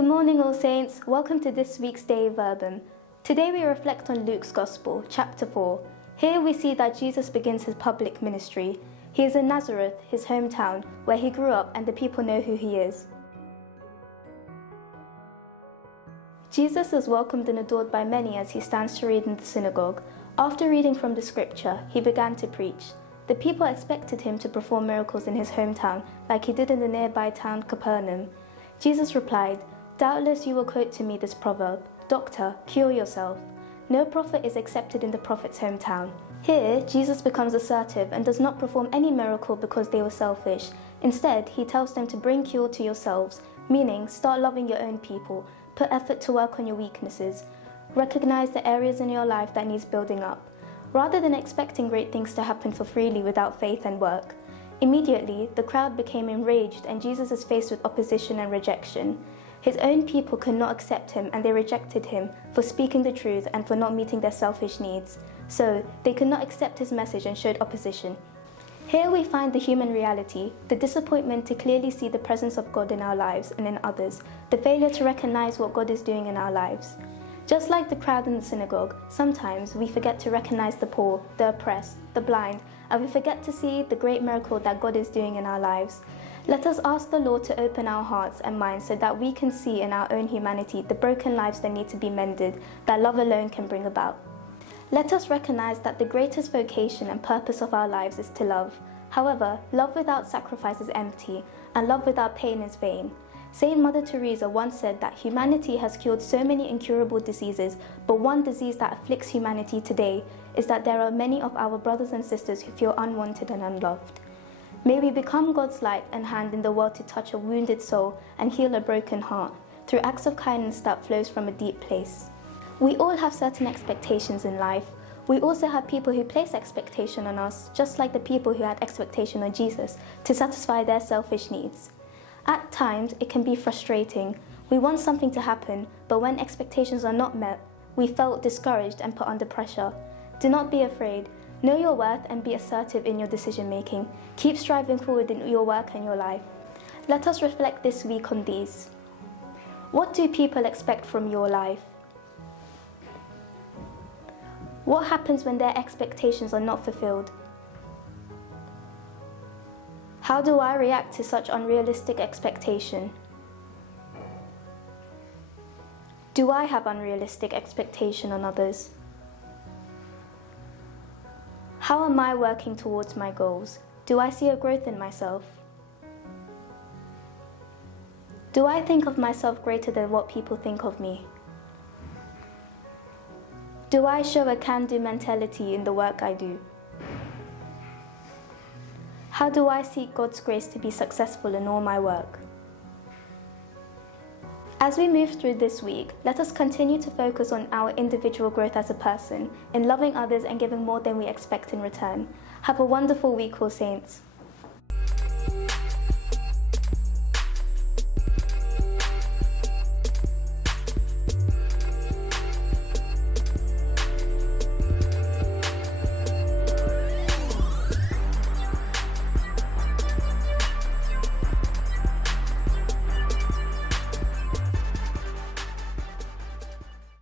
Good morning, all saints. Welcome to this week's Dei Verbum. Today we reflect on Luke's Gospel, chapter 4. Here we see that Jesus begins his public ministry. He is in Nazareth, his hometown, where he grew up, and the people know who he is. Jesus is welcomed and adored by many as he stands to read in the synagogue. After reading from the scripture, he began to preach. The people expected him to perform miracles in his hometown, like he did in the nearby town Capernaum. Jesus replied, "Doubtless you will quote to me this proverb, 'Doctor, cure yourself.' No prophet is accepted in the prophet's hometown." Here, Jesus becomes assertive and does not perform any miracle because they were selfish. Instead, he tells them to bring cure to yourselves, meaning start loving your own people, put effort to work on your weaknesses, recognize the areas in your life that needs building up, rather than expecting great things to happen for freely without faith and work. Immediately, the crowd became enraged and Jesus is faced with opposition and rejection. His own people could not accept him and they rejected him for speaking the truth and for not meeting their selfish needs. So, they could not accept his message and showed opposition. Here we find the human reality, the disappointment to clearly see the presence of God in our lives and in others, the failure to recognize what God is doing in our lives. Just like the crowd in the synagogue, sometimes we forget to recognize the poor, the oppressed, the blind, and we forget to see the great miracle that God is doing in our lives. Let us ask the Lord to open our hearts and minds so that we can see in our own humanity the broken lives that need to be mended, that love alone can bring about. Let us recognize that the greatest vocation and purpose of our lives is to love. However, love without sacrifice is empty, and love without pain is vain. Saint Mother Teresa once said that humanity has cured so many incurable diseases, but one disease that afflicts humanity today is that there are many of our brothers and sisters who feel unwanted and unloved. May we become God's light and hand in the world to touch a wounded soul and heal a broken heart through acts of kindness that flows from a deep place. We all have certain expectations in life. We also have people who place expectation on us, just like the people who had expectation on Jesus, to satisfy their selfish needs. At times, it can be frustrating. We want something to happen, but when expectations are not met, we felt discouraged and put under pressure. Do not be afraid. Know your worth and be assertive in your decision-making. Keep striving forward in your work and your life. Let us reflect this week on these. What do people expect from your life? What happens when their expectations are not fulfilled? How do I react to such unrealistic expectation? Do I have unrealistic expectation on others? How am I working towards my goals? Do I see a growth in myself? Do I think of myself greater than what people think of me? Do I show a can-do mentality in the work I do? How do I seek God's grace to be successful in all my work? As we move through this week, let us continue to focus on our individual growth as a person, in loving others and giving more than we expect in return. Have a wonderful week, all saints.